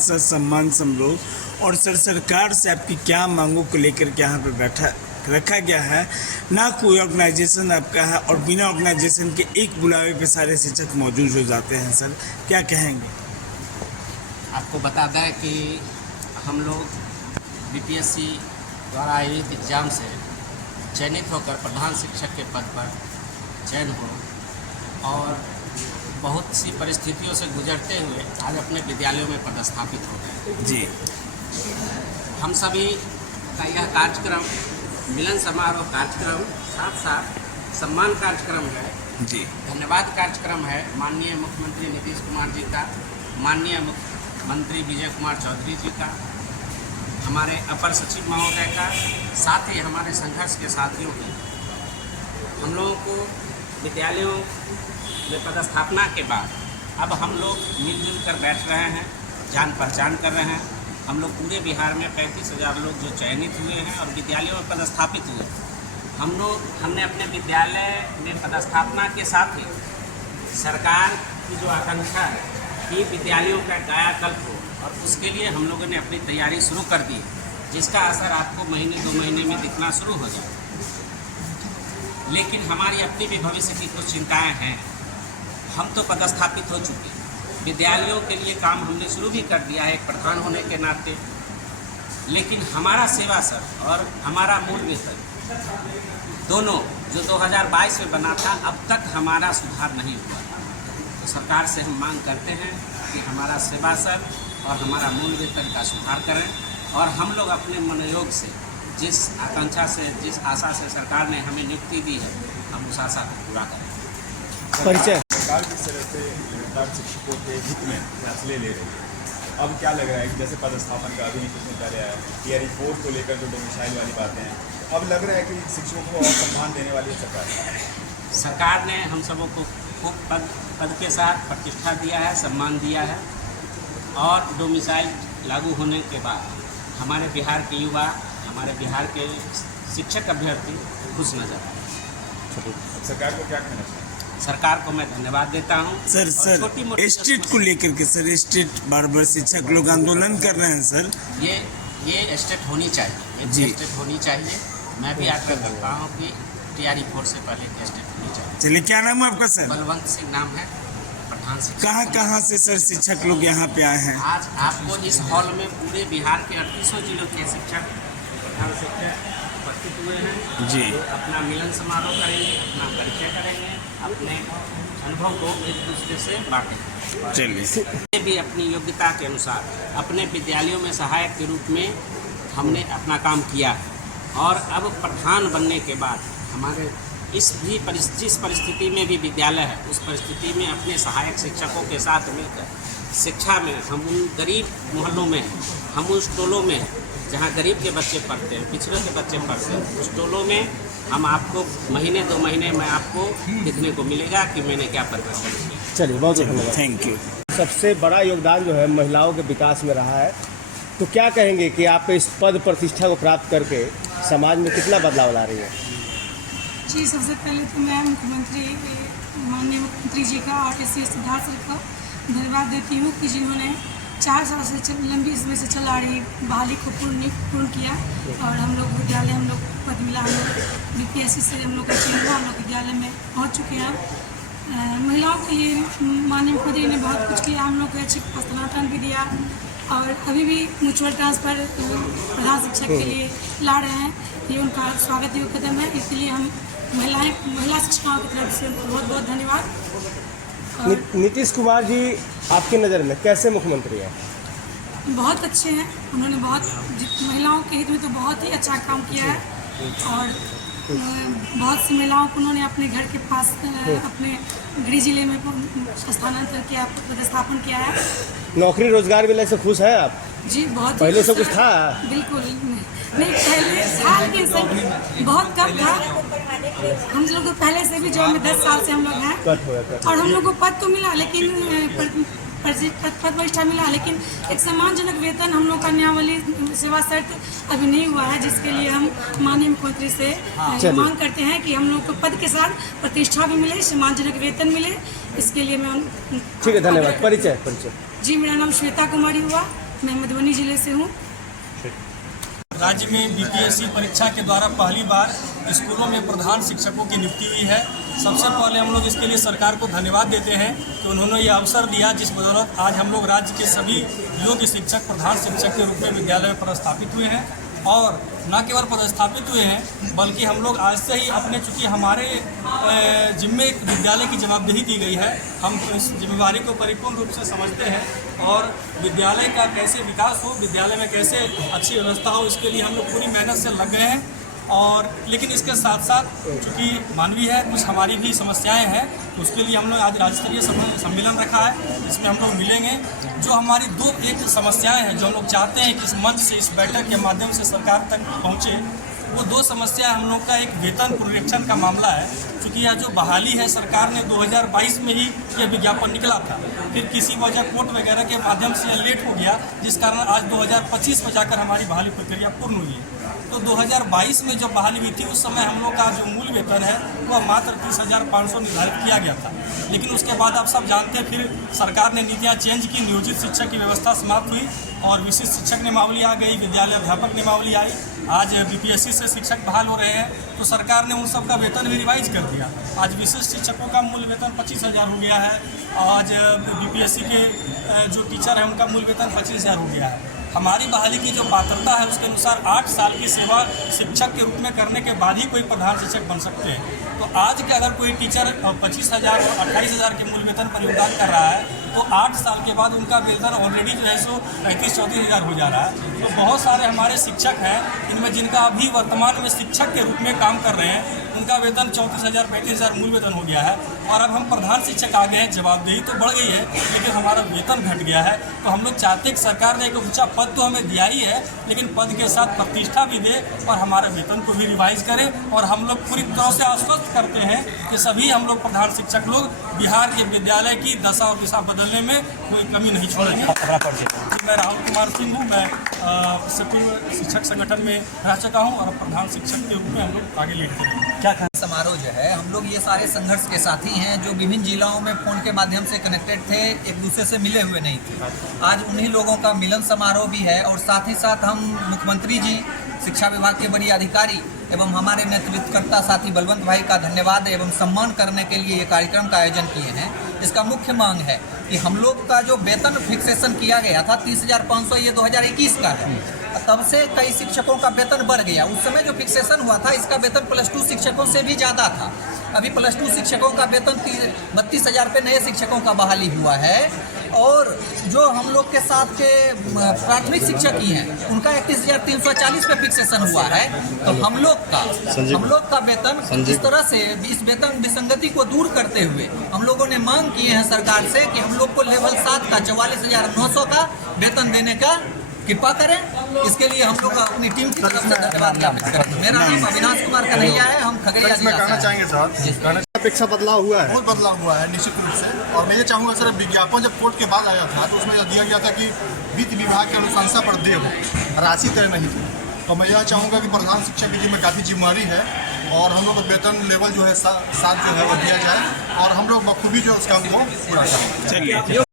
Sir सम्मान समारोह। और सर सरकार से आपकी क्या मांगों को लेकर के यहाँ पर रखा गया है? ना कोई ऑर्गेनाइजेशन आपका है और बिना ऑर्गेनाइजेशन के एक बुलावे पे सारे शिक्षक मौजूद हो जाते हैं। सर क्या कहेंगे? आपको बता दें कि हम लोग बीपीएससी द्वारा आयोजित एग्ज़ाम से चयनित होकर प्रधान शिक्षक के पद पर चयन हो और बहुत सी परिस्थितियों से गुजरते हुए आज अपने विद्यालयों में पदस्थापित हो गए। जी, हम सभी का यह कार्यक्रम मिलन समारोह कार्यक्रम साथ साथ सम्मान कार्यक्रम है जी, धन्यवाद कार्यक्रम है माननीय मुख्यमंत्री नीतीश कुमार जी का, माननीय मुख्यमंत्री विजय कुमार चौधरी जी का, हमारे अपर सचिव महोदय का, साथ ही हमारे संघर्ष के साथियों की। हम लोगों को विद्यालयों में पदस्थापना के बाद अब हम लोग मिलजुल कर बैठ रहे हैं, जान पहचान कर रहे हैं। हम लोग पूरे बिहार में 35,000 लोग जो चयनित हुए हैं और विद्यालयों में पदस्थापित हुए, हमने अपने विद्यालय में पदस्थापना के साथ ही सरकार की जो आकांक्षा है कि विद्यालयों का कायाकल्प हो, और उसके लिए हम लोगों ने अपनी तैयारी शुरू कर दी, जिसका असर आपको महीने 2 महीने में दिखना शुरू हो जाए। लेकिन हमारी अपनी भी भविष्य की कुछ चिंताएं हैं। हम तो पदस्थापित हो चुके, विद्यालयों के लिए काम हमने शुरू भी कर दिया है एक प्रधान होने के नाते, लेकिन हमारा सेवा सर और हमारा मूल वेतन दोनों जो 2022 में बना था, अब तक हमारा सुधार नहीं हुआ। तो सरकार से हम मांग करते हैं कि हमारा सेवा सर और हमारा मूल वेतन का सुधार करें, और हम लोग अपने मनोयोग से जिस आकांक्षा से, जिस आशा से सरकार ने हमें नियुक्ति दी है, हम उस आशा को पूरा करें। परिचय सरकार किस तरह से नियोजित शिक्षकों के हित में फैसले ले रही है? अब क्या लग रहा है कि जैसे पदस्थापन का अभी कुछ नहीं कर रहा है, टीआरई 4 को लेकर जो डोमिसाइल वाली बातें हैं, अब लग रहा है कि शिक्षकों को और सम्मान देने वाली है सरकार ने हम सबों को खूब पद के साथ प्रतिष्ठा दिया है, सम्मान दिया है, और डोमिसाइल लागू होने के बाद हमारे बिहार के युवा, हमारे बिहार के शिक्षक अभ्यर्थी खुश नजर आए। सरकार को क्या कहना चाहिए? सरकार को मैं धन्यवाद देता हूँ। सर स्टेट को लेकर के सर स्टेट बार शिक्षक लोग आंदोलन कर रहे हैं सर। ये स्टेट होनी चाहिए, जी, स्टेट होनी चाहिए। मैं भी आग्रह करता हूँ कि टीआरई 4 से पहले स्टेट होनी चाहिए। चलिए, क्या नाम है आपका सर? बलवंत सिंह नाम है, प्रधान शिक्षक। कहाँ से सर शिक्षक लोग यहाँ पे आए हैं? आज आपको इस हॉल में पूरे बिहार के 38 जिलों के शिक्षक, प्रधान शिक्षक उपस्थित हुए हैं जी। तो अपना मिलन समारोह करेंगे, अपना परिचय करेंगे, अपने अनुभव को एक दूसरे से बांटेंगे। चलिए, भी अपनी योग्यता के अनुसार अपने विद्यालयों में सहायक के रूप में हमने अपना काम किया है, और अब प्रधान बनने के बाद हमारे जिस परिस्थिति में भी विद्यालय है, उस परिस्थिति में अपने सहायक शिक्षकों के साथ मिलकर शिक्षा में हम उन गरीब मोहल्लों में हैं, हम उस टोलों में हैं जहाँ गरीब के बच्चे पढ़ते हैं, पिछड़े के बच्चे पढ़ते हैं, उस टोलों में हम आपको महीने 2 महीने में आपको दिखने को मिलेगा कि मैंने क्या परिवर्तन किया। चलिए, बहुत धन्यवाद, थैंक यू। सबसे बड़ा योगदान जो है महिलाओं के विकास में रहा है, तो क्या कहेंगे कि आप इस पद प्रतिष्ठा को प्राप्त करके समाज में कितना बदलाव ला रही है? जी, सबसे पहले तो मैं माननीय मुख्यमंत्री जी का और एस सिद्धार्थ सर का धन्यवाद देती हूँ कि जिन्होंने 4 साल से लंबी समय से चला रही बहाली को पूर्ण किया, और हम लोग विद्यालय, हम लोग पद मिला, हम लोग बीपीएससी से हम लोग का चयन हुआ, हम लोग विद्यालय में पहुँच चुके हैं। महिलाओं के लिए माननीय मुख्यमंत्री ने बहुत कुछ किया, हम लोग को अच्छे स्थानांतरण भी दिया, और अभी भी म्यूचुअल ट्रांसफ़र प्रधान शिक्षक के लिए ला रहे हैं। ये उनका स्वागत योग्य कदम है, इसलिए हम महिला शिक्षकों की तरफ से बहुत बहुत धन्यवाद। नीतीश कुमार जी आपकी नज़र में कैसे मुख्यमंत्री हैं? बहुत अच्छे हैं, उन्होंने महिलाओं के हित में तो बहुत ही अच्छा काम किया है, और बहुत सी महिलाओं को उन्होंने अपने घर के पास अपने गृह जिले में स्थानांतरण किया, पदस्थापन किया है। नौकरी रोजगार मिलने से खुश हैं आप? जी, बहुत। पहले से कुछ था? बिल्कुल नहीं, पहले साल की बहुत कम था। हम लोग तो पहले से भी जो हमें 10 साल से हम लोग हैं, और हम लोग को पद तो मिला, लेकिन पद प्रतिष्ठा मिला, लेकिन एक सम्मानजनक वेतन हम लोग का न्यायावली सेवा शर्त अभी नहीं हुआ है, जिसके लिए हम माननीय मुख्यमंत्री से मांग करते हैं कि हम लोग को पद के साथ प्रतिष्ठा भी मिले, सम्मानजनक वेतन मिले। इसके लिए मैं ठीक है, धन्यवाद। परिचय जी, मेरा नाम श्वेता कुमारी हुआ, मैं मधुबनी ज़िले से हूँ। राज्य में बीपीएससी परीक्षा के द्वारा पहली बार स्कूलों में प्रधान शिक्षकों की नियुक्ति हुई है। सबसे पहले हम लोग इसके लिए सरकार को धन्यवाद देते हैं कि उन्होंने ये अवसर दिया, जिस बदौलत आज हम लोग राज्य के सभी योग्य शिक्षक प्रधान शिक्षक के रूप में विद्यालय में पदस्थापित हुए हैं। और न केवल पदस्थापित हुए हैं, बल्कि हम लोग आज से ही अपने, चूँकि हमारे जिम्मे विद्यालय की जवाबदेही दी गई है, हम इस जिम्मेवारी को परिपूर्ण रूप से समझते हैं और विद्यालय का कैसे विकास हो, विद्यालय में कैसे अच्छी व्यवस्था हो, इसके लिए हम लोग पूरी मेहनत से लग गए हैं। और लेकिन इसके साथ साथ चूँकि मानवीय है, कुछ हमारी भी समस्याएं हैं, तो उसके लिए हम लोग आज राज्य स्तरीय सम्मेलन रखा है। इसमें हम लोग मिलेंगे। जो हमारी एक समस्याएं हैं, जो हम लोग चाहते हैं कि इस मंच से, इस बैठक के माध्यम से सरकार तक पहुँचे, वो 2 समस्या हम लोग का एक वेतन पुनरीक्षण का मामला है। क्योंकि यह जो बहाली है, सरकार ने 2022 में ही यह विज्ञापन निकला था, फिर किसी वजह कोर्ट वगैरह के माध्यम से यह लेट हो गया, जिस कारण आज 2025 में जाकर हमारी बहाली प्रक्रिया पूर्ण हुई है। तो 2022 में जब बहाली हुई थी, उस समय हम लोग का जो मूल वेतन है वह मात्र 30,500 निर्धारित किया गया था। लेकिन उसके बाद आप सब जानते हैं, फिर सरकार ने नीतियाँ चेंज की, नियोजित शिक्षक की व्यवस्था समाप्त हुई और विशिष्ट शिक्षक नियमावली आ गई, विद्यालय अध्यापक नियमावली आई। आज बीपीएससी से शिक्षक बहाल हो रहे हैं, तो सरकार ने उन सब का वेतन भी रिवाइज कर दिया। आज विशिष्ट शिक्षकों का मूल वेतन 25,000 हो गया है। आज बीपीएससी के जो टीचर हैं उनका मूल वेतन 25,000 हो गया है। हमारी बहाली की जो पात्रता है, उसके अनुसार 8 साल की सेवा शिक्षक के रूप में करने के बाद ही कोई प्रधान शिक्षक बन सकते हैं। तो आज के अगर कोई टीचर 25,000 और 28,000 के मूल वेतन पर योगदान कर रहा है, तो 8 साल के बाद उनका वेतन ऑलरेडी जो है सो 35-34,000 हो जा रहा है। तो बहुत सारे हमारे शिक्षक हैं, इनमें जिनका अभी वर्तमान में शिक्षक के रूप में काम कर रहे हैं, उनका वेतन 34,000-35,000 मूल वेतन हो गया है। और अब हम प्रधान शिक्षक आ गए हैं, जवाबदेही तो बढ़ गई है, लेकिन हमारा वेतन घट गया है। तो हम लोग चाहते हैं कि सरकार ने एक ऊंचा पद तो हमें दिया ही है, लेकिन पद के साथ प्रतिष्ठा भी दे और हमारे वेतन को भी रिवाइज करे। और हम लोग पूरी तरह से आश्वस्त करते हैं कि सभी हम लोग प्रधान शिक्षक लोग बिहार के विद्यालय की दशा और दिशा बदलने में कोई कमी नहीं छोड़ेंगे। मैं राहुल कुमार सिंह हूँ, मैं पूर्व शिक्षक संगठन में रह चुका हूँ और प्रधान शिक्षक के रूप में हम लोग आगे लेकर चलेंगे। क्या समारोह जो है, हम लोग ये सारे संघर्ष के साथी हैं जो विभिन्न जिलाओं में फ़ोन के माध्यम से कनेक्टेड थे, एक दूसरे से मिले हुए नहीं थे। आज उन्हीं लोगों का मिलन समारोह भी है और साथ ही साथ हम मुख्यमंत्री जी, शिक्षा विभाग के वरीय अधिकारी एवं हमारे नेतृत्वकर्ता साथी बलवंत भाई का धन्यवाद एवं सम्मान करने के लिए ये कार्यक्रम का आयोजन किए हैं। इसका मुख्य मांग है कि हम लोग का जो वेतन फिक्सेशन किया गया था 30,500, ये 2021 का है। तब से कई शिक्षकों का वेतन बढ़ गया। उस समय जो फिक्सेशन हुआ था, इसका वेतन +2 शिक्षकों से भी ज़्यादा था। अभी +2 शिक्षकों का वेतन 32,000 पे नए शिक्षकों का बहाली हुआ है। और जो हम लोग के साथ के प्राथमिक शिक्षक ही हैं, उनका 31,340 पे फिक्सेशन हुआ है। तो हम लोग का वेतन इस तरह से, इस वेतन विसंगति को दूर करते हुए हम लोगों ने मांग किए हैं सरकार से कि हम लोग को लेवल 7 का 44,900 का वेतन देने का कृपा करें। इसके लिए हम लोग अपनी टीम की तरफ से धन्यवाद ज्ञापित करेंगे। मेरा नाम अविनाश कुमार कन्हैया है, हम खगड़िया जिला से चाहेंगे सर, अपेक्षा बदलाव हुआ है, बहुत बदलाव हुआ है निश्चित रूप से। और मैं ये चाहूँगा सर, विज्ञापन जब कोर्ट के बाद आया था तो उसमें दिया गया था कि वित्त विभाग की अनुशंसा पर देव राशि तय नहीं थी। तो मैं यह चाहूँगा कि प्रधान शिक्षक जी में काफ़ी जिम्मेदारी है और हम लोग का वेतन लेवल जो है 7 जो है वो दिया जाए और हम लोग बखूबी जो है उस काम को पूरा करें।